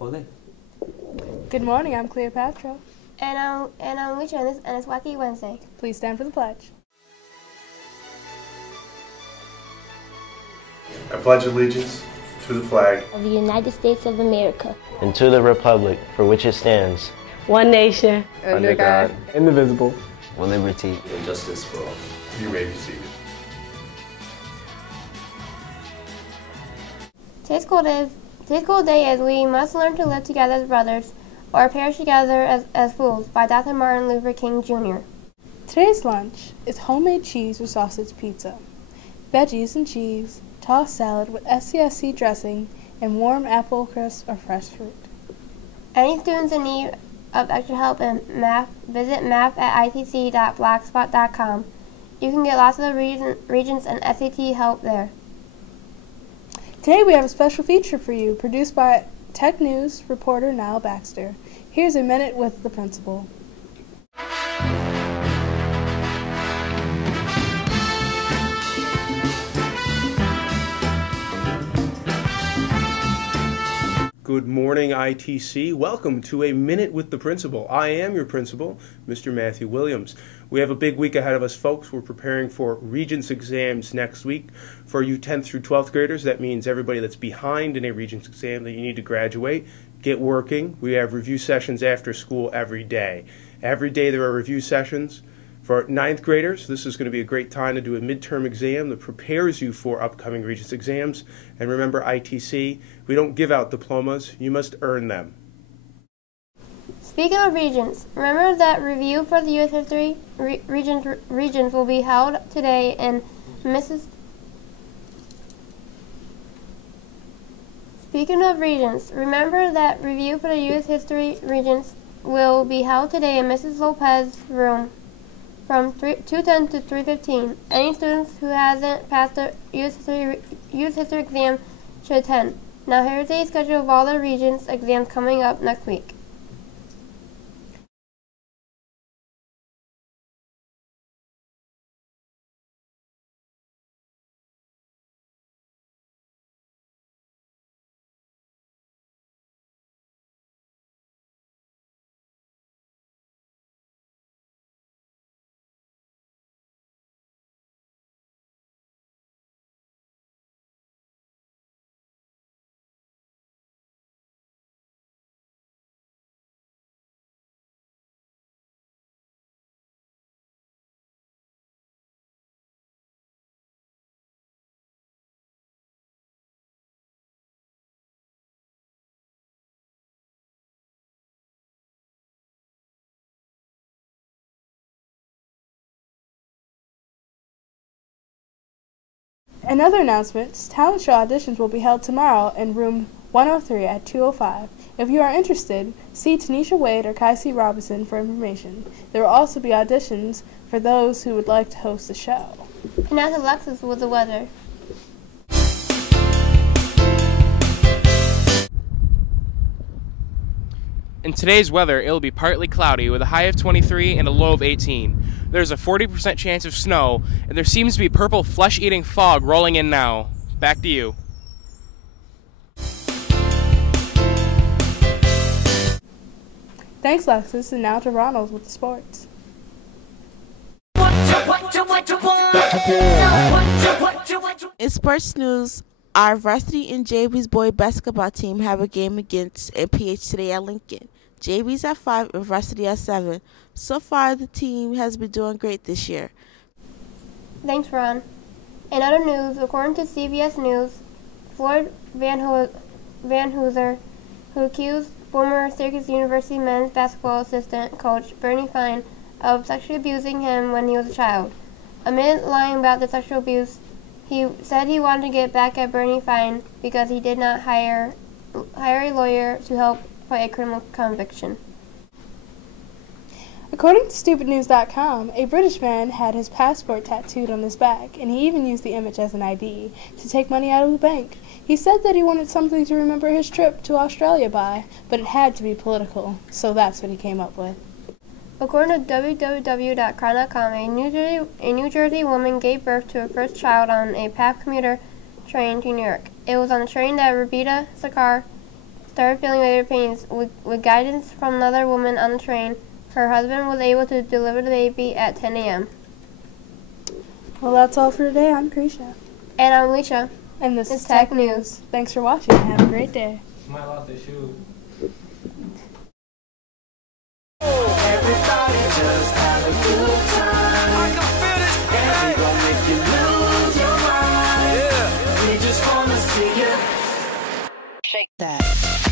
Ole. Good morning, I'm Cleopatra. And I'm Lucia, and it's Wacky Wednesday. Please stand for the pledge. I pledge allegiance to the flag of the United States of America and to the republic for which it stands, one nation, under God, indivisible, with liberty and justice for all. You may be seated. Today's cool day is We Must Learn to Live Together as Brothers, or Perish Together as Fools, by Dr. Martin Luther King Jr. Today's lunch is homemade cheese with sausage pizza, veggies and cheese, tossed salad with SCSC dressing, and warm apple crisp or fresh fruit. Any students in need of extra help in math, visit math@itc.blogspot.com. You can get lots of the Regents and SAT help there. Today we have a special feature for you, produced by Tech News reporter Niall Baxter. Here's a minute with the principal. Good morning, ITC. Welcome to a Minute with the Principal. I am your principal, Mr. Matthew Williams. We have a big week ahead of us, folks. We're preparing for Regents exams next week. For you 10th through 12th graders, that means everybody that's behind in a Regents exam that you need to graduate, get working. We have review sessions after school every day. Every day there are review sessions. For 9th graders, this is going to be a great time to do a midterm exam that prepares you for upcoming Regents exams. And remember, ITC, we don't give out diplomas. You must earn them. Speaking of Regents, remember that review for the U.S. History Regents will be held today in Speaking of Regents, remember that review for the U.S. History Regents will be held today in Mrs. Lopez's room from 2:10 to 3:15. Any students who hasn't passed the U.S. History exam should attend. Now here's a schedule of all the Regents exams coming up next week. Another announcement, talent show auditions will be held tomorrow in room 103 at 2:05. If you are interested, see Tanisha Wade or Kysee Robinson for information. There will also be auditions for those who would like to host the show. And now to Alexis with the weather. In today's weather, it will be partly cloudy with a high of 23 and a low of 18. There's a 40% chance of snow, and there seems to be purple flesh-eating fog rolling in now. Back to you. Thanks, Alexis, and now to Ronald with the sports. In sports news, our varsity and JV's boy basketball team have a game against NPH today at Lincoln. JV's at 5 and varsity at 7. So far, the team has been doing great this year. Thanks, Ron. In other news, according to CBS News, Floyd Van Hooser, who accused former Syracuse University men's basketball assistant coach Bernie Fine of sexually abusing him when he was a child. Amid lying about the sexual abuse, he said he wanted to get back at Bernie Fine because he did not hire a lawyer to help fight a criminal conviction. According to StupidNews.com, a British man had his passport tattooed on his back, and he even used the image as an ID to take money out of the bank. He said that he wanted something to remember his trip to Australia by, but it had to be political, so that's what he came up with. According to www.crime.com, a New Jersey woman gave birth to her first child on a PATH commuter train to New York. It was on the train that Rabita Sarkar started feeling labor pains. With guidance from another woman on the train, her husband was able to deliver the baby at 10 a.m. Well, that's all for today. I'm Krisha. And I'm Alicia. And this It's is Tech Tech News. Thanks for watching and have a great day. Somebody lost their shoe. Everybody just have a good time. I can feel this, and we gon' make you lose your mind. Yeah. We just wanna see you shake that.